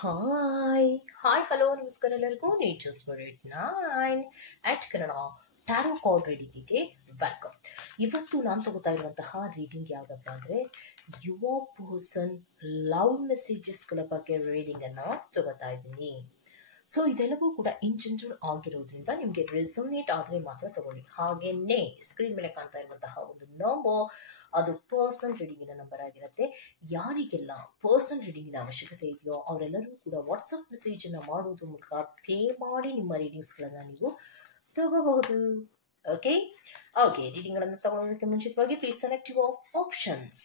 Hi hi hello ನಮಸ್ಕಾರ ಎಲ್ಲರಿಗೂ nature spirit 9 at Kannada tarot card ರೀಡಿಂಗಿಗೆ ವೆಲ್ಕಮ್. ಇವತ್ತು ನಾನು ತಗೋತಾ ಇರುವಂತಹ ರೀಡಿಂಗ್ ಯಾವುದಪ್ಪ ಅಂದರೆ ಯುವ ಪರ್ಸನ್ ಲವ್ ಮೆಸೇಜಸ್ಗಳ ಬಗ್ಗೆ ರೀಡಿಂಗ್ ಅನ್ನ ತಗೋತಾ ಇದ್ದೀನಿ. ಸೊ ಇದೆಲ್ಲವೂ ಕೂಡ ಇನ್ ಜನರಲ್ ಆಗಿರೋದ್ರಿಂದ ನಿಮಗೆ ರೆಸೋನೇಟ್ ಆದರೆ ಮಾತ್ರ ತಗೊಳ್ಳಿ. ಹಾಗೇನೆ ಸ್ಕ್ರೀನ್ ಮೇಲೆ ಕಾಣ್ತಾ ಇರುವಂತಹ ಒಂದು ನಂಬರ್ ಅದು ಪರ್ಸನಲ್ ರೀಡಿಂಗಿನ ನಂಬರ್ ಆಗಿರುತ್ತೆ. ಯಾರಿಗೆಲ್ಲ ಪರ್ಸನಲ್ ರೀಡಿಂಗಿನ ಅವಶ್ಯಕತೆ ಇದೆಯೋ ಅವರೆಲ್ಲರೂ ಕೂಡ ವಾಟ್ಸಪ್ ಮೆಸೇಜ್ ಅನ್ನ ಮಾಡೋದ್ರ ಮೂಲಕ ಪೇ ಮಾಡಿ ನಿಮ್ಮ ರೀಡಿಂಗ್ಸ್ಗಳನ್ನ ನೀವು ತಗೋಬಹುದು. ಓಕೆ ರೀಡಿಂಗ್ ಗಳನ್ನ ತಗೊಳ್ಳೋದಕ್ಕೆ ಮುಂಚಿತವಾಗಿ please select your options.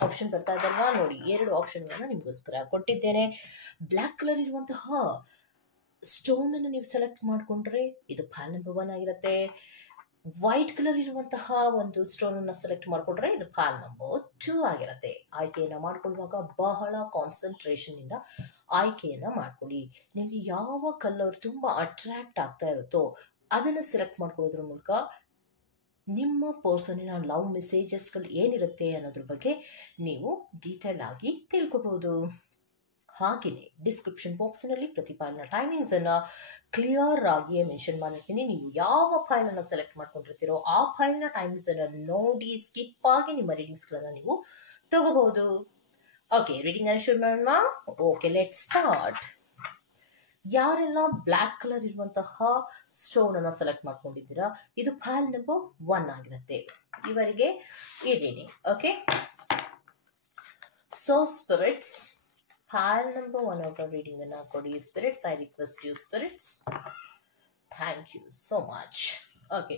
Option ಬರ್ತಾ ಇದ್ದಲ್ವಾ ನೋಡಿ, 2 ಆಪ್ಷನ್ಗಳನ್ನ ನಿಮಗೋಸ್ಕರ ಕೊಟ್ಟಿದ್ದೇನೆ. ಬ್ಲ್ಯಾಕ್ ಕಲರ್ ಇರುವಂತಹ ಸ್ಟೋನ್ ಅನ್ನು ನೀವು ಸೆಲೆಕ್ಟ್ ಮಾಡ್ಕೊಂಡ್ರೆ ಇದು ಫೈಲ್ ನಂಬರ್ 1 ಆಗಿರುತ್ತೆ. ವೈಟ್ ಕಲರ್ ಇರುವಂತಹ ಒಂದು ಸ್ಟೋನ್ ಅನ್ನ ಸೆಲೆಕ್ಟ್ ಮಾಡ್ಕೊಂಡ್ರೆ ಇದು ಫೈಲ್ ನಂಬರ್ 2 ಆಗಿರುತ್ತೆ. ಆಯ್ಕೆಯನ್ನ ಮಾಡ್ಕೊಳ್ಳುವಾಗ ಬಹಳ ಕಾನ್ಸಂಟ್ರೇಷನ್ ಇಂದ ಆಯ್ಕೆಯನ್ನ ಮಾಡ್ಕೊಳ್ಳಿ. ನಿಮ್ಗೆ ಯಾವ ಕಲರ್ ತುಂಬಾ ಅಟ್ರಾಕ್ಟ್ ಆಗ್ತಾ ಇರುತ್ತೋ ಅದನ್ನ ಸೆಲೆಕ್ಟ್ ಮಾಡ್ಕೊಳ್ಳೋದ್ರ ಮೂಲಕ ನಿಮ್ಮ ಪರ್ಸನಿನ ಲವ್ ಮೆಸೇಜಸ್ಗಳು ಏನಿರುತ್ತೆ ಅನ್ನೋದ್ರ ಬಗ್ಗೆ ನೀವು ಡೀಟೇಲ್ ಆಗಿ ತಿಳ್ಕೋಬಹುದು. ಹಾಗೆಯೇ ಡಿಸ್ಕ್ರಿಪ್ಷನ್ ಬಾಕ್ಸ್ನಲ್ಲಿ ಪ್ರತಿ ಫೈಲ್ನ ಟೈಮಿಂಗ್ಸ್ ಅನ್ನ ಕ್ಲಿಯರ್ ಆಗಿ ಮೆನ್ಷನ್ ಮಾಡಿರ್ತೀನಿ. ನೀವು ಯಾವ ಫೈಲ್ ಅನ್ನ ಸೆಲೆಕ್ಟ್ ಮಾಡ್ಕೊಂಡಿರ್ತೀರೋ ಆ ಫೈಲ್ನ ಟೈಮಿಂಗ್ಸ್ ಅನ್ನ ನೋಡಿ ಸ್ಕಿಪ್ ಆಗಿ ನಿಮ್ಮ ರೀಡಿಂಗ್ಸ್ಗಳನ್ನ ನೀವು ತಗೋಬಹುದು. ಓಕೆ ರೀಡಿಂಗ್ ಅನ್ನು ಶುರು ಮಾಡೋಣ. Okay let start. ಯಾರೆಲ್ಲ ಬ್ಲ್ಯಾಕ್ ಕಲರ್ ಇರುವಂತಹ ಸ್ಟೋನ್ ಅನ್ನ ಸೆಲೆಕ್ಟ್ ಮಾಡ್ಕೊಂಡಿದ್ದೀರಾ ಇದು ಫೈಲ್ ನಂಬರ್ 1 ಆಗಿರುತ್ತೆ ಇವರಿಗೆ ಈ reading. Okay so spirits file number 1 ಅವರ ರೀಡಿಂಗ್ ಅನ್ನ ಕೊಡಿ. Spirits I request you spirits, thank you so much. Okay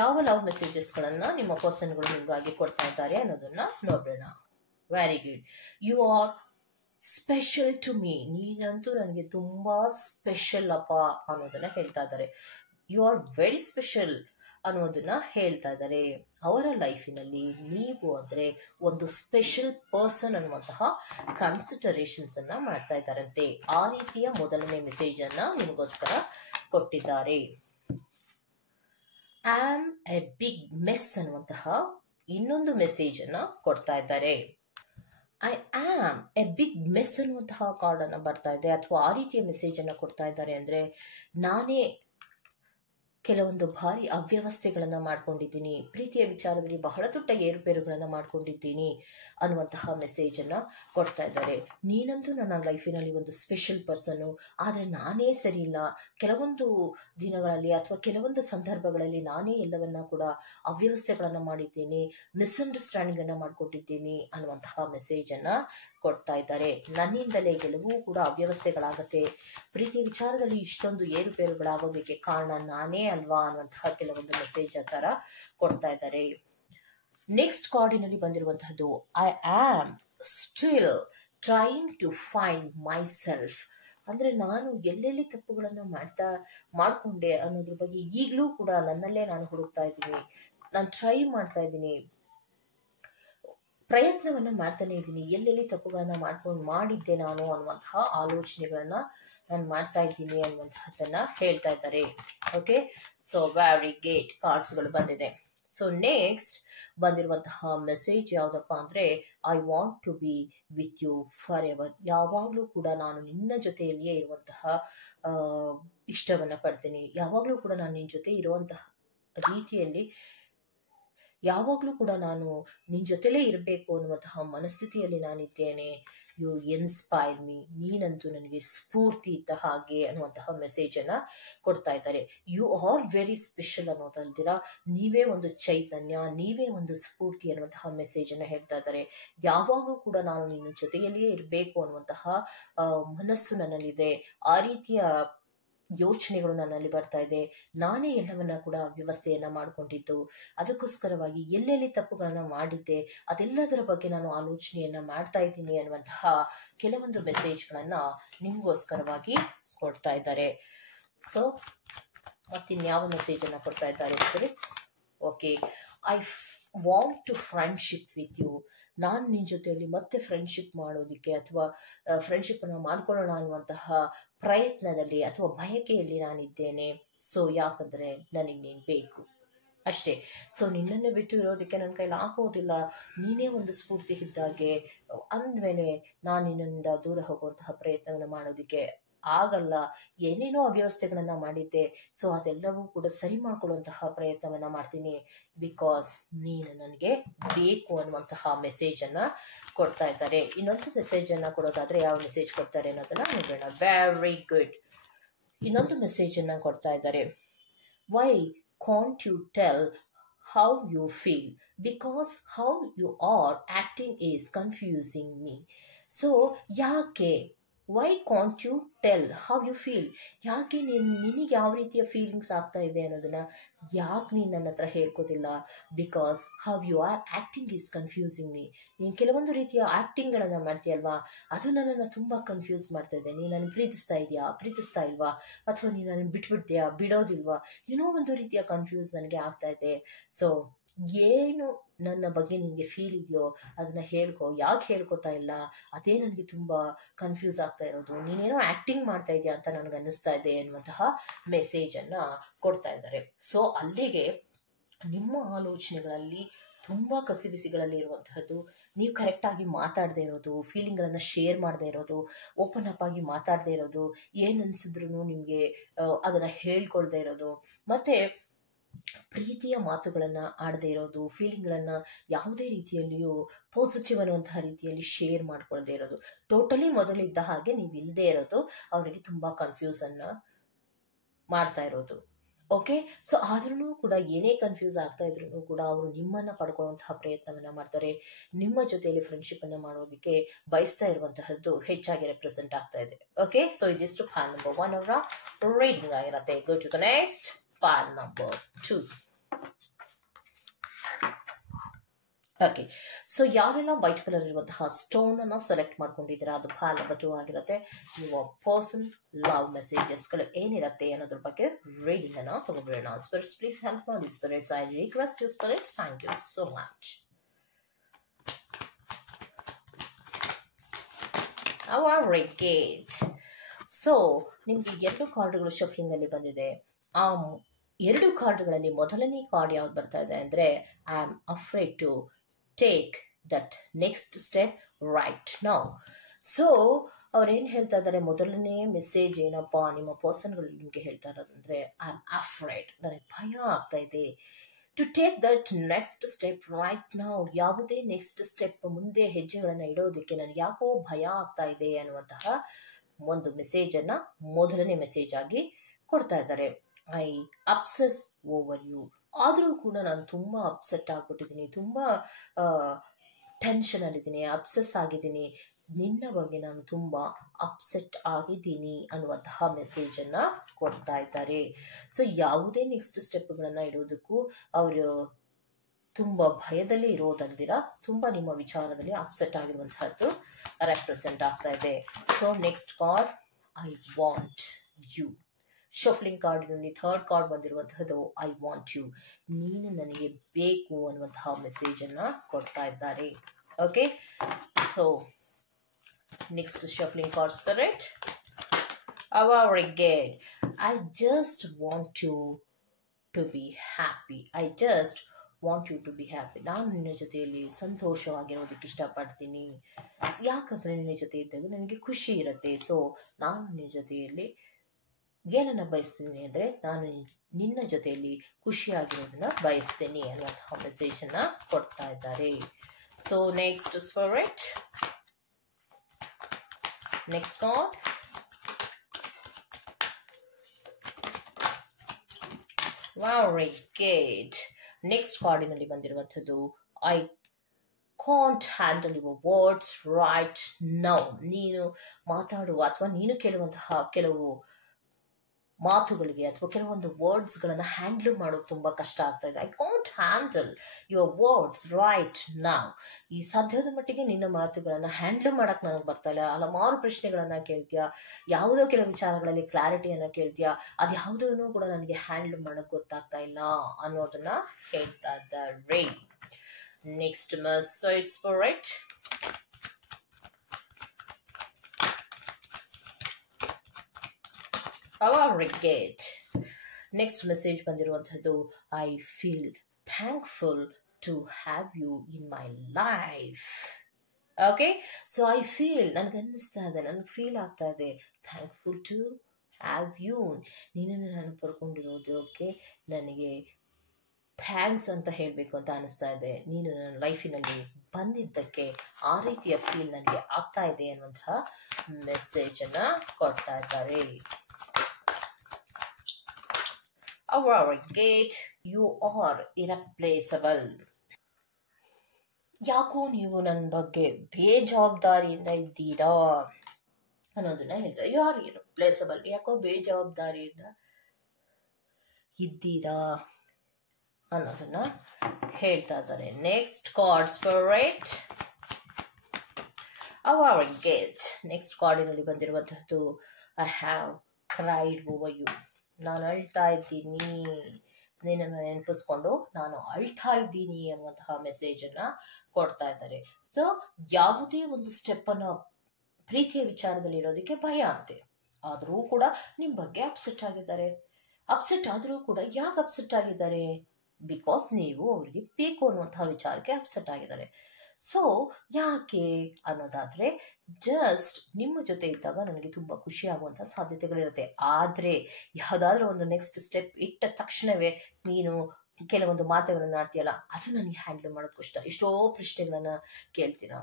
ಯಾವ ಲವ್ ಮೆಸೇಜಸ್ಗಳನ್ನ ನಿಮ್ಮ ಪರ್ಸನ್ಗಳು ನಿಮಗಾಗಿ ಕೊಡ್ತಾ ಇದ್ದಾರೆ ಅನ್ನೋದನ್ನ ನೋಡೋಣ. Very good. You are special to me, ನೀನಂತೂ ನನಗೆ ತುಂಬಾ ಸ್ಪೆಷಲ್ ಅಪ್ಪ ಅನ್ನೋದನ್ನ ಹೇಳ್ತಾ ಇದ್ದಾರೆ. ಯು ಆರ್ ವೆರಿ ಸ್ಪೆಷಲ್ ಅನ್ನೋದನ್ನ ಹೇಳ್ತಾ ಇದ್ದಾರೆ. ಅವರ ಲೈಫಿನಲ್ಲಿ ನೀವು ಅಂದ್ರೆ ಒಂದು ಸ್ಪೆಷಲ್ ಪರ್ಸನ್ ಅನ್ನುವಂತಹ ಕನ್ಸಿಡರೇಷನ್ಸ್ ಅನ್ನ ಮಾಡ್ತಾ ಇದ್ದಾರಂತೆ. ಆ ರೀತಿಯ ಮೊದಲನೇ ಮೆಸೇಜ್ ಅನ್ನ ನಿಮಗೋಸ್ಕರ ಕೊಟ್ಟಿದ್ದಾರೆ. I am a big mess ಅನ್ನುವಂತಹ ಇನ್ನೊಂದು ಮೆಸೇಜ್ ಅನ್ನ ಕೊಡ್ತಾ ಇದ್ದಾರೆ. I am a big mess ಅನ್ನುವಂತಹ ಕಾರ್ಡ್ ಅನ್ನ ಬರ್ತಾ ಇದೆ ಅಥವಾ ಆ ರೀತಿಯ ಮೆಸೇಜ್ ಅನ್ನ ಕೊಡ್ತಾ ಇದ್ದಾರೆ ಅಂದ್ರೆ ನಾನೇ ಕೆಲವೊಂದು ಭಾರಿ ಅವ್ಯವಸ್ಥೆಗಳನ್ನ ಮಾಡ್ಕೊಂಡಿದ್ದೀನಿ, ಪ್ರೀತಿಯ ವಿಚಾರದಲ್ಲಿ ಬಹಳ ದೊಡ್ಡ ಏರುಪೇರುಗಳನ್ನ ಮಾಡ್ಕೊಂಡಿದ್ದೀನಿ ಅನ್ನುವಂತಹ ಮೆಸೇಜ್ ಅನ್ನ ಕೊಡ್ತಾ ಇದ್ದಾರೆ. ನೀನಂತೂ ನನ್ನ ಲೈಫಿನಲ್ಲಿ ಒಂದು ಸ್ಪೆಷಲ್ ಪರ್ಸನ್, ಆದ್ರೆ ನಾನೇ ಸರಿ ಇಲ್ಲ, ಕೆಲವೊಂದು ದಿನಗಳಲ್ಲಿ ಅಥವಾ ಕೆಲವೊಂದು ಸಂದರ್ಭಗಳಲ್ಲಿ ನಾನೇ ಎಲ್ಲವನ್ನ ಕೂಡ ಅವ್ಯವಸ್ಥೆಗಳನ್ನ ಮಾಡಿದ್ದೀನಿ, ಮಿಸ್ಅಂಡರ್ಸ್ಟ್ಯಾಂಡಿಂಗ್ ಅನ್ನ ಮಾಡ್ಕೊಂಡಿದ್ದೀನಿ ಅನ್ನುವಂತಹ ಮೆಸೇಜ್ ಅನ್ನ ಕೊಡ್ತಾ ಇದ್ದಾರೆ. ನನ್ನಿಂದಲೇ ಕೆಲವೂ ಕೂಡ ಅವ್ಯವಸ್ಥೆಗಳಾಗತ್ತೆ, ಪ್ರೀತಿಯ ವಿಚಾರದಲ್ಲಿ ಇಷ್ಟೊಂದು ಏರುಪೇರುಗಳಾಗೋದಕ್ಕೆ ಕಾರಣ ನಾನೇ ಅಲ್ವಾ ಅನ್ನುವಂತಹ ಕೆಲವೊಂದು ಮೆಸೇಜ್ ಆ ತರ ಕೊಡ್ತಾ ಇದ್ದಾರೆ. ನೆಕ್ಸ್ಟ್ ಕಾರ್ಡಿನಲ್ಲಿ ಬಂದಿರುವಂತಹದ್ದು I am still trying to find myself, ಅಂದ್ರೆ ನಾನು ಎಲ್ಲೆಲ್ಲಿ ತಪ್ಪುಗಳನ್ನ ಮಾಡ್ಕೊಂಡೆ ಅನ್ನೋದ್ರ ಬಗ್ಗೆ ಈಗಲೂ ಕೂಡ ನನ್ನಲ್ಲೇ ನಾನು ಹುಡುಕ್ತಾ ಇದ್ದೀನಿ, ನಾನು ಟ್ರೈ ಮಾಡ್ತಾ ಇದ್ದೀನಿ, ಪ್ರಯತ್ನವನ್ನ ಮಾಡ್ತಾನೆ ಇದ್ದೀನಿ, ಎಲ್ಲೆಲ್ಲಿ ತಪ್ಪುಗಳನ್ನ ಮಾಡಿದ್ದೆ ನಾನು ಅನ್ನುವಂತಹ ಆಲೋಚನೆಗಳನ್ನ ನಾನು ಮಾಡ್ತಾ ಇದ್ದೀನಿ ಅನ್ನುವಂತಹದ್ದನ್ನ ಹೇಳ್ತಾ ಇದ್ದಾರೆ. ಓಕೆ ಸೊ ವೆರಿ ಗ್ರೇಟ್ ಕಾರ್ಡ್ಸ್ಗಳು ಬಂದಿದೆ. ಸೊ ನೆಕ್ಸ್ಟ್ ಬಂದಿರುವಂತಹ ಮೆಸೇಜ್ ಯಾವ್ದಪ್ಪ ಅಂದ್ರೆ I want to be with you forever, ಯಾವಾಗ್ಲೂ ಕೂಡ ನಾನು ನಿನ್ನ ಜೊತೆಯಲ್ಲಿಯೇ ಇರುವಂತಹ ಇಷ್ಟವನ್ನ ಪಡ್ತೀನಿ, ಯಾವಾಗ್ಲೂ ಕೂಡ ನಾನು ನಿನ್ನ ಜೊತೆ ಇರುವಂತಹ ರೀತಿಯಲ್ಲಿ ಯಾವಾಗ್ಲೂ ಕೂಡ ನಾನು ನಿನ್ ಜೊತೆಲೇ ಇರಬೇಕು ಅನ್ನುವಂತಹ ಮನಸ್ಥಿತಿಯಲ್ಲಿ ನಾನಿದ್ದೇನೆ. ಯು ಇನ್ಸ್ಪೈರ್ ಮೀ, ನೀನಂತೂ ನನಗೆ ಸ್ಫೂರ್ತಿ ಇದ್ದ ಹಾಗೆ ಅನ್ನುವಂತಹ ಮೆಸೇಜ್ ಅನ್ನ ಕೊಡ್ತಾ ಇದ್ದಾರೆ. ಯು ಆರ್ ವೆರಿ ಸ್ಪೆಷಲ್ ಅನ್ನೋದಲ್ದಿರ ನೀವೇ ಒಂದು ಚೈತನ್ಯ, ನೀವೇ ಒಂದು ಸ್ಫೂರ್ತಿ ಅನ್ನುವಂತಹ ಮೆಸೇಜ್ ಅನ್ನ ಹೇಳ್ತಾ ಇದ್ದಾರೆ. ಯಾವಾಗ್ಲೂ ಕೂಡ ನಾನು ನಿನ್ನ ಜೊತೆಯಲ್ಲಿಯೇ ಇರಬೇಕು ಅನ್ನುವಂತಹ ಮನಸ್ಸು ನನ್ನಲ್ಲಿದೆ, ಆ ರೀತಿಯ ಯೋಚನೆಗಳು ನನ್ನಲ್ಲಿ ಬರ್ತಾ ಇದೆ, ನಾನೇ ಎಲ್ಲವನ್ನ ಕೂಡ ವ್ಯವಸ್ಥೆಯನ್ನ ಮಾಡ್ಕೊಂಡಿದ್ದು, ಅದಕ್ಕೋಸ್ಕರವಾಗಿ ಎಲ್ಲೆಲ್ಲಿ ತಪ್ಪುಗಳನ್ನ ಮಾಡಿದ್ದೆ ಅದೆಲ್ಲದರ ಬಗ್ಗೆ ನಾನು ಆಲೋಚನೆಯನ್ನ ಮಾಡ್ತಾ ಇದ್ದೀನಿ ಅನ್ನುವಂತಹ ಕೆಲವೊಂದು ಮೆಸೇಜ್ಗಳನ್ನ ನಿಮ್ಗೋಸ್ಕರವಾಗಿ ಕೊಡ್ತಾ ಇದ್ದಾರೆ. ಸೊ ಮತ್ತಿನ್ಯಾವ ಮೆಸೇಜ್ ಅನ್ನ ಕೊಡ್ತಾ ಇದ್ದಾರೆ spirits? Okay I want to friendship with you, ನಾನು ನಿನ್ನ ಜೊತೆಯಲ್ಲಿ ಮತ್ತೆ ಫ್ರೆಂಡ್ಶಿಪ್ ಮಾಡೋದಕ್ಕೆ ಅಥವಾ ಫ್ರೆಂಡ್ಶಿಪ್ ಅನ್ನು ಮಾಡ್ಕೊಳ್ಳೋಣ ಅನ್ನುವಂತಹ ಪ್ರಯತ್ನದಲ್ಲಿ ಅಥವಾ ಬಯಕೆಯಲ್ಲಿ ನಾನಿದ್ದೇನೆ. ಸೊ ಯಾಕಂದ್ರೆ ನನಗೆ ನೀನು ಬೇಕು, ಅಷ್ಟೇ. ಸೊ ನಿನ್ನನ್ನೇ ಬಿಟ್ಟು ಇರೋದಕ್ಕೆ ನನ್ನ ಕೈಲಿ ಆಗೋದಿಲ್ಲ, ನೀನೇ ಒಂದು ಸ್ಫೂರ್ತಿ ಇದ್ದಾಗೆ ಅಂದಮೇಲೆ ನಾನು ನಿನ್ನಿಂದ ದೂರ ಹೋಗುವಂತಹ ಪ್ರಯತ್ನವನ್ನು ಮಾಡೋದಕ್ಕೆ ಆಗಲ್ಲ. ಏನೇನೋ ಅವ್ಯವಸ್ಥೆಗಳನ್ನು ಮಾಡಿದ್ದೆ, ಸೊ ಅದೆಲ್ಲವೂ ಕೂಡ ಸರಿ ಮಾಡ್ಕೊಳ್ಳುವಂತಹ ಪ್ರಯತ್ನವನ್ನು ಮಾಡ್ತೀನಿ, ಬಿಕಾಸ್ ನೀನು ನನಗೆ ಬೇಕು ಅನ್ನುವಂತಹ ಮೆಸೇಜನ್ನು ಕೊಡ್ತಾ ಇದ್ದಾರೆ. ಇನ್ನೊಂದು ಮೆಸೇಜನ್ನು ಕೊಡೋದಾದರೆ ಯಾವ ಮೆಸೇಜ್ ಕೊಡ್ತಾರೆ ಅನ್ನೋದನ್ನು ನೋಡೋಣ. Very good. ಇನ್ನೊಂದು ಮೆಸೇಜನ್ನು ಕೊಡ್ತಾ ಇದ್ದಾರೆ. Why can't you tell how you feel? Because how you are acting is confusing me. So, ಯಾಕೆ why can't you tell how you feel? ಯಾಕೆ ನಿನಗೆ ಯಾವ ರೀತಿಯ ಫೀಲಿಂಗ್ಸ್ ಆಗ್ತಾ ಇದೆ ಅನ್ನೋದನ್ನ ಯಾಕೆ ನೀನು ನನ್ನ ಹತ್ರ ಹೇಳ್ಕೋದಿಲ್ಲ? Because how you are acting is confusing me. ನೀನು ಕೆಲವೊಂದು ರೀತಿಯ ಆ್ಯಕ್ಟಿಂಗ್ಗಳನ್ನು ಮಾಡ್ತೀಯಲ್ವಾ, ಅದು ನನ್ನನ್ನು ತುಂಬ ಕನ್ಫ್ಯೂಸ್ ಮಾಡ್ತಾ ಇದೆ. ನೀನು ನನ್ನ ಪ್ರೀತಿಸ್ತಾ ಇದೆಯಾ, ಪ್ರೀತಿಸ್ತಾ ಇಲ್ವಾ, ಅಥವಾ ನೀನು ನನ್ನ ಬಿಟ್ಬಿಡ್ತೀಯಾ, ಬಿಡೋದಿಲ್ವಾ, ಏನೋ ಒಂದು ರೀತಿಯ ಕನ್ಫ್ಯೂಸ್ ನನಗೆ ಆಗ್ತಾ ಇದೆ. ಸೊ ಏನು ನನ್ನ ಬಗ್ಗೆ ನಿನಗೆ ಫೀಲ್ ಇದೆಯೋ ಅದನ್ನು ಹೇಳ್ಕೊ. ಯಾಕೆ ಹೇಳ್ಕೊತಾ ಇಲ್ಲ, ಅದೇ ನನಗೆ ತುಂಬ ಕನ್ಫ್ಯೂಸ್ ಆಗ್ತಾ ಇರೋದು. ನೀನೇನೋ ಆ್ಯಕ್ಟಿಂಗ್ ಮಾಡ್ತಾ ಇದೆಯಾ ಅಂತ ನನಗೆ ಅನ್ನಿಸ್ತಾ ಇದೆ ಅನ್ನುವಂತಹ ಮೆಸೇಜನ್ನು ಕೊಡ್ತಾ ಇದ್ದಾರೆ. ಸೊ ಅಲ್ಲಿಗೆ ನಿಮ್ಮ ಆಲೋಚನೆಗಳಲ್ಲಿ ತುಂಬ ಕಸಿಬಿಸಿಗಳಲ್ಲಿ ಇರುವಂತಹದ್ದು, ನೀವು ಕರೆಕ್ಟಾಗಿ ಮಾತಾಡದೇ ಇರೋದು, ಫೀಲಿಂಗ್ಗಳನ್ನು ಶೇರ್ ಮಾಡದೇ ಇರೋದು, ಓಪನ್ ಅಪ್ ಆಗಿ ಮಾತಾಡದೇ ಇರೋದು, ಏನು ಅನಿಸಿದ್ರು ನಿಮಗೆ ಅದನ್ನು ಹೇಳ್ಕೊಳ್ದೇ ಇರೋದು, ಮತ್ತು ಪ್ರೀತಿಯ ಮಾತುಗಳನ್ನು ಆಡದೇ ಇರೋದು, ಫೀಲಿಂಗ್ಗಳನ್ನು ಯಾವುದೇ ರೀತಿಯಲ್ಲಿಯೂ ಪಾಸಿಟಿವ್ ಅನ್ನುವಂತಹ ರೀತಿಯಲ್ಲಿ ಶೇರ್ ಮಾಡ್ಕೊಳ್ದೇ ಇರೋದು, ಟೋಟಲಿ ಮೊದಲಿದ್ದ ಹಾಗೆ ನೀವು ಇಲ್ಲದೆ ಇರೋದು ಅವರಿಗೆ ತುಂಬ ಕನ್ಫ್ಯೂಸನ್ನು ಮಾಡ್ತಾ ಇರೋದು. ಓಕೆ. ಸೊ ಆದ್ರೂ ಕೂಡ ಏನೇ ಕನ್ಫ್ಯೂಸ್ ಆಗ್ತಾ ಇದ್ರು ಕೂಡ ಅವರು ನಿಮ್ಮನ್ನು ಪಡ್ಕೊಳ್ಳುವಂತಹ ಪ್ರಯತ್ನವನ್ನು ಮಾಡ್ತಾರೆ. ನಿಮ್ಮ ಜೊತೆಯಲ್ಲಿ ಫ್ರೆಂಡ್ಶಿಪ್ಪನ್ನು ಮಾಡೋದಕ್ಕೆ ಬಯಸ್ತಾ ಇರುವಂತಹದ್ದು ಹೆಚ್ಚಾಗಿ ರೆಪ್ರೆಸೆಂಟ್ ಆಗ್ತಾ ಇದೆ. ಓಕೆ. ಸೊ ಇದಿಷ್ಟು ಪಾಲ್ ನಂಬರ್ 1 ಅವರ ರೀಡಿಂಗ್ ಆಗಿರುತ್ತೆ. Go to the next pile number 2. Okay. So ಯಾರೆಲ್ಲ ವೈಟ್ ಕಲರ್ ಇರುವಂತಹ ಸ್ಟೋನ್ ಅನ್ನ ಸೆಲೆಕ್ಟ್ ಮಾಡ್ಕೊಂಡಿದ್ದೀರಾ ಅದು ಪಾಲ್ ನಂಬರ್ 2 ಆಗಿರುತ್ತೆ. ಯುವರ್ ಪರ್ಸನ್ ಲವ್ ಮೆಸೇಜಸ್ಗಳು ಏನಿರುತ್ತೆ ಅನ್ನೋದ್ರ ಬಗ್ಗೆ ರೀಡಿಂಗ್ ಅನ್ನ ತಗೊಂಡ್ಬಿಡೋಣ. ಸ್ಪಿರಿಟ್ಸ್ ಪ್ಲೀಸ್ ಹೆಲ್ಪ್ ಮಾಡಿ. Spirits I request you spirits, thank you so much. So ನಿಮ್ಗೆ 2 ಕಾರ್ಡ್ಗಳು ಶಫ್ಲಿಂಗ್ ಅಲ್ಲಿ ಬಂದಿದೆ. ಆ 2 ಕಾರ್ಡ್ಗಳಲ್ಲಿ ಮೊದಲನೇ ಕಾರ್ಡ್ ಯಾವ್ದು ಬರ್ತಾ ಇದೆ ಅಂದ್ರೆ I am afraid to take that next step right now. So ಅವ್ರೇನು ಹೇಳ್ತಾ ಇದ್ದಾರೆ, ಮೊದಲನೇ ಮೆಸೇಜ್ ಏನಪ್ಪಾ ನಿಮ್ಮ ಪರ್ಸನ್ಗಳು ನಿಮಗೆ ಹೇಳ್ತಾ ಇರೋದಂದ್ರೆ ಐ ಆಮ್ ಅಫ್ರೇಡ್, ನನಗೆ ಭಯ ಆಗ್ತಾ ಇದೆ, to take that next step right now, ಯಾವುದೇ ನೆಕ್ಸ್ಟ್ ಸ್ಟೆಪ್ ಮುಂದೆ ಹೆಜ್ಜೆಗಳನ್ನು ಇಡೋದಕ್ಕೆ ನನಗೆ ಯಾಕೋ ಭಯ ಆಗ್ತಾ ಇದೆ ಅನ್ನುವಂತಹ ಒಂದು ಮೆಸೇಜನ್ನು ಮೊದಲನೇ ಮೆಸೇಜ್ ಆಗಿ ಕೊಡ್ತಾ ಇದ್ದಾರೆ. I obsess over you. ಆದರೂ ಕೂಡ ನಾನು ತುಂಬ ಅಪ್ಸೆಟ್ ಆಗ್ಬಿಟ್ಟಿದ್ದೀನಿ, ತುಂಬ ಟೆನ್ಷನಲ್ಲಿದ್ದೀನಿ, ಅಪ್ಸೆಸ್ ಆಗಿದ್ದೀನಿ, ನಿನ್ನ ಬಗ್ಗೆ ನಾನು ತುಂಬ ಅಪ್ಸೆಟ್ ಆಗಿದ್ದೀನಿ ಅನ್ನುವಂತಹ ಮೆಸೇಜನ್ನು ಕೊಡ್ತಾ ಇದ್ದಾರೆ. ಸೊ ಯಾವುದೇ ನೆಕ್ಸ್ಟ್ ಸ್ಟೆಪ್ಗಳನ್ನು ಇಡೋದಕ್ಕೂ ಅವರು ತುಂಬ ಭಯದಲ್ಲಿ ಇರೋದಲ್ದಿರ ತುಂಬ ನಿಮ್ಮ ವಿಚಾರದಲ್ಲಿ ಅಪ್ಸೆಟ್ ಆಗಿರುವಂತಹದ್ದು ರೆಪ್ರೆಸೆಂಟ್ ಆಗ್ತಾ ಇದೆ. So next card I want you. Shuffling ಕಾರ್ಡಿನಲ್ಲಿ 3rd ಕಾರ್ಡ್ ಬಂದಿರುವಂತಹದ್ದು ಐ ವಾಂಟ್ ಯು, ನೀನು ನನಗೆ ಬೇಕು ಅನ್ನುವಂತಹ ಮೆಸೇಜನ್ನು ಕೊಡ್ತಾ ಇದ್ದಾರೆ. Okay. So next shuffling card spirit ಅವರಿಗೆ I just want you to be happy. I just want you to be happy. ನಾನು ನಿನ್ನ ಜೊತೆಯಲ್ಲಿ ಸಂತೋಷವಾಗಿರೋದಕ್ಕೆ ಇಷ್ಟಪಡ್ತೀನಿ. ಯಾಕಂದರೆ ನಿನ್ನ ಜೊತೆ ಇದ್ದಾಗ ನನಗೆ ಖುಷಿ ಇರುತ್ತೆ. ಸೊ ನಾನು ನಿನ್ನ ಜೊತೆಯಲ್ಲಿ ಏನನ್ನ ಬಯಸ್ತೀನಿ ಅಂದರೆ ನಾನು ನಿನ್ನ ಜೊತೆಯಲ್ಲಿ ಖುಷಿಯಾಗಿರೋದನ್ನ ಬಯಸ್ತೀನಿ ಅನ್ನುವಂತಹ ಮೆಸೇಜನ್ನ ಕೊಡ್ತಾ ಇದ್ದಾರೆ. So next spirit, next card very good. Next ಕಾರ್ಡಿನಲ್ಲಿ ಬಂದಿರುವಂಥದ್ದು I can't handle your words right now. ನೀನು ಮಾತಾಡುವ ಅಥವಾ ನೀನು ಕೇಳುವಂತಹ ಕೆಲವು ಮಾತುಗಳಿಗೆ ಅಥವಾ ಕೆಲವೊಂದು ವರ್ಡ್ಸ್ಗಳನ್ನು ಹ್ಯಾಂಡಲ್ ಮಾಡೋದು ತುಂಬ ಕಷ್ಟ ಆಗ್ತಾ ಇದೆ. I can't handle your words right now. ಈ ಸಾಧ್ಯದ ಮಟ್ಟಿಗೆ ನಿನ್ನ ಮಾತುಗಳನ್ನು ಹ್ಯಾಂಡಲ್ ಮಾಡೋಕ್ಕೆ ನನಗೆ ಬರ್ತಾ ಇಲ್ಲ. ಹಲವಾರು ಪ್ರಶ್ನೆಗಳನ್ನು ಕೇಳ್ತೀಯಾ, ಯಾವುದೋ ಕೆಲವು ವಿಚಾರಗಳಲ್ಲಿ ಕ್ಲಾರಿಟಿಯನ್ನು ಕೇಳ್ತೀಯಾ, ಅದು ಯಾವುದನ್ನು ಕೂಡ ನನಗೆ ಹ್ಯಾಂಡಲ್ ಮಾಡೋಕ್ಕೆ ಗೊತ್ತಾಗ್ತಾ ಇಲ್ಲ ಅನ್ನೋದನ್ನ ಹೇಳ್ತಾ ಇದ್ದಾರೆ. Next message spirit very good. Next message ಬಂದಿರುವಂತಹದ್ದು, I feel thankful to have you in my life. Okay, so I feel, ನನಗೆ ಅನ್ನಿಸ್ತಾ ಇದೆ, ನನಗೆ ಫೀಲ್ ಆಗ್ತಾ ಇದೆ, ಥ್ಯಾಂಕ್ಫುಲ್ ಟು ಹ್ಯಾವ್ ಯು, ನೀನನ್ನು ನಾನು ಪಡ್ಕೊಂಡಿರೋದು. ಓಕೆ, ನನಗೆ ಥ್ಯಾಂಕ್ಸ್ ಅಂತ ಹೇಳಬೇಕು ಅಂತ ಅನಿಸ್ತಾ ಇದೆ, ನೀನು ನನ್ನ ಲೈಫಿನಲ್ಲಿ ಬಂದಿದ್ದಕ್ಕೆ. ಆ ರೀತಿಯ ಫೀಲ್ ನನಗೆ ಆಗ್ತಾ ಇದೆ ಅನ್ನುವಂತಹ ಮೆಸೇಜನ್ನು ಕೊಡ್ತಾ ಇದ್ದಾರೆ. Gate, you are irreplaceable. ಯಾಕೋ ನೀವು ನನ್ನ ಬಗ್ಗೆ ಬೇಜವಾಬ್ದಾರಿಯಿಂದ ಇದ್ದೀರಾ ಅನ್ನೋದನ್ನ ಹೇಳ್ತಾರೆ. ಯು ಆರ್ ಇರ್ರಿಪ್ಲೇಸಬಲ್, ಯಾಕೋ ಬೇಜವಾಬ್ದಾರಿಯಿಂದ ಇದ್ದೀರಾ ಅನ್ನೋದನ್ನ ಹೇಳ್ತಾ ಇದ್ದಾರೆ. Next card spirit, our gate. Next ಕಾರ್ಡಿನಲ್ಲಿ ಬಂದಿರುವಂತಹದ್ದು, I have cried over you. ನಾನು ಅಳ್ತಾ ಇದ್ದೀನಿ, ನಿನ್ನನ್ನು ನೆನಪಿಸ್ಕೊಂಡು ನಾನು ಅಳ್ತಾ ಇದ್ದೀನಿ ಅನ್ನುವಂತಹ ಮೆಸೇಜನ್ನು ಕೊಡ್ತಾ ಇದ್ದಾರೆ. ಸೊ ಯಾವುದೇ ಒಂದು ಸ್ಟೆಪ್ಪನ್ನು ಪ್ರೀತಿಯ ವಿಚಾರದಲ್ಲಿ ಇರೋದಕ್ಕೆ ಭಯ ಅಂತೆ, ಆದರೂ ಕೂಡ ನಿಮ್ಮ ಬಗ್ಗೆ ಅಪ್ಸೆಟ್ ಆಗಿದ್ದಾರೆ. ಅಪ್ಸೆಟ್ ಆದರೂ ಕೂಡ ಯಾಕೆ ಅಪ್ಸೆಟ್ ಆಗಿದ್ದಾರೆ? ಬಿಕಾಸ್ ನೀವು ಅವರಿಗೆ ಬೇಕು ಅನ್ನುವಂತಹ ವಿಚಾರಕ್ಕೆ ಅಪ್ಸೆಟ್ ಆಗಿದ್ದಾರೆ. ಸೊ ಯಾಕೆ ಅನ್ನೋದಾದ್ರೆ, ಜಸ್ಟ್ ನಿಮ್ಮ ಜೊತೆ ಇದ್ದಾಗ ನನಗೆ ತುಂಬಾ ಖುಷಿ ಆಗುವಂತಹ ಸಾಧ್ಯತೆಗಳಿರುತ್ತೆ. ಆದ್ರೆ ಯಾವುದಾದ್ರೂ ಒಂದು ನೆಕ್ಸ್ಟ್ ಸ್ಟೆಪ್ ಇಟ್ಟ ತಕ್ಷಣವೇ ನೀನು ಕೆಲವೊಂದು ಮಾತುಗಳನ್ನ ಆಡ್ತೀಯಲ್ಲ, ಅದು ನನಗೆ ಹ್ಯಾಂಡಲ್ ಮಾಡೋದು ಕಷ್ಟ. ಎಷ್ಟೋ ಪ್ರಶ್ನೆಗಳನ್ನ ಕೇಳ್ತೀರಾ,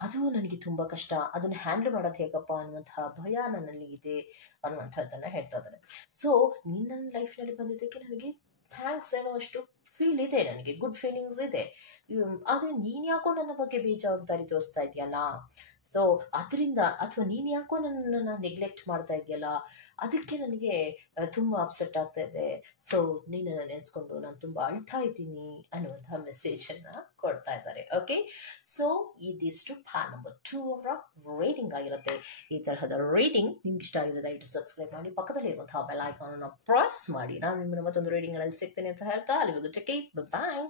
ಅದು ನನಗೆ ತುಂಬಾ ಕಷ್ಟ, ಅದನ್ನ ಹ್ಯಾಂಡಲ್ ಮಾಡೋದು ಹೇಗಪ್ಪ ಅನ್ನುವಂತಹ ಭಯ ನನ್ನಲ್ಲಿ ಇದೆ ಅನ್ನುವಂಥದ್ದನ್ನ ಹೇಳ್ತಾ ಇದ್ದಾರೆ. ಸೊ ನೀನ್ ನನ್ನ ಲೈಫ್ನಲ್ಲಿ ಬಂದಿದ್ದಕ್ಕೆ ನನಗೆ ಥ್ಯಾಂಕ್ಸ್ ಅನ್ನೋ ಅಷ್ಟು ಫೀಲ್ ಇದೆ, ನನಗೆ ಗುಡ್ ಫೀಲಿಂಗ್ಸ್ ಇದೆ. ಆದ್ರೆ ನೀನ್ ಯಾಕೋ ನನ್ನ ಬಗ್ಗೆ ಬೇಜವಾಬ್ದಾರಿ ತೋರಿಸ್ತಾ ಇದೆಯಲ್ಲ, ಸೊ ಅದರಿಂದ, ಅಥವಾ ನೀನ್ ಯಾಕೋ ನನ್ನನ್ನು ನೆಗ್ಲೆಕ್ಟ್ ಮಾಡ್ತಾ ಇದೆಯಲ್ಲ, ಅದಕ್ಕೆ ನನಗೆ ತುಂಬಾ ಅಪ್ಸೆಟ್ ಆಗ್ತಾ ಇದೆ. ಸೊ ನೀನನ್ನು ನೆನೆಸ್ಕೊಂಡು ನಾನು ತುಂಬಾ ಅಳ್ತಾ ಇದ್ದೀನಿ ಅನ್ನುವಂತಹ ಮೆಸೇಜ್ ಅನ್ನ ಕೊಡ್ತಾ ಇದ್ದಾರೆ. ಓಕೆ, ಸೊ ಇದಿಷ್ಟು ಪಾರ್ಟ್ ನಂಬರ್ 2 ಅವರ ರೀಡಿಂಗ್ ಆಗಿರುತ್ತೆ. ಈ ತರಹದ ರೀಡಿಂಗ್ ನಿಮ್ಗೆ ಇಷ್ಟ ಆಗಿದೆ ದಯವಿಟ್ಟು ಸಬ್ಸ್ಕ್ರೈಬ್ ಮಾಡಿ, ಪಕ್ಕದಲ್ಲಿ ಇರುವಂತಹ ಬೆಲ್ ಐಕಾನ್ ಅನ್ನು ಪ್ರೆಸ್ ಮಾಡಿ. ನಾನು ನಿಮ್ಮನ್ನ ಮತ್ತೊಂದು ರೀಡಿಂಗ್ ಅಲ್ಲಿ ಸಿಗ್ತೇನೆ ಅಂತ ಹೇಳ್ತಾ ಅಲ್ಲಿವರೆಗೂ ಟೇಕ್ ಕೇರ್, ಬಾಯ್.